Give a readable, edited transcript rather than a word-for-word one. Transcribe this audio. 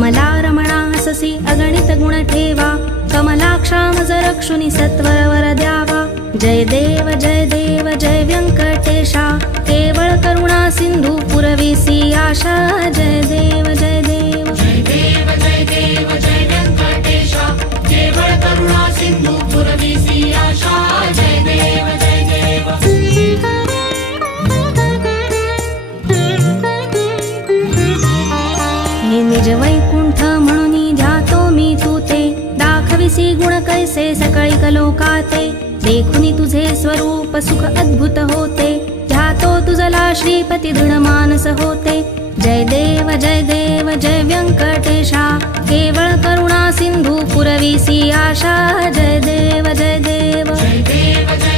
कमला रमणाससी अगणित गुण ठेवा, कमलाक्षा मज रक्षुनी सत्वर वर द्यावा। जय देव जय व्यंकटेशा, केवळ करुणा सिंधू पुरविसी आशा। जय देव जय देव जय देव जय व्यंकटेशा, केवळ करुणा सिंधू पुरविसी आशा। जय देव जय देव हे निज वैकुंठ म्हणून ध्यातो मी तुते, दाखविसी गुण कैसे सकळी कलोकाते। देखुनी तुझे स्वरूप सुख अद्भुत होते, ध्यातो तुझला श्रीपती दृढ मानस होते। जय देव जय व्यंकटेशा, केवळ करुणा सिंधू पुरविसी आशा। जय देव जय देव जय देव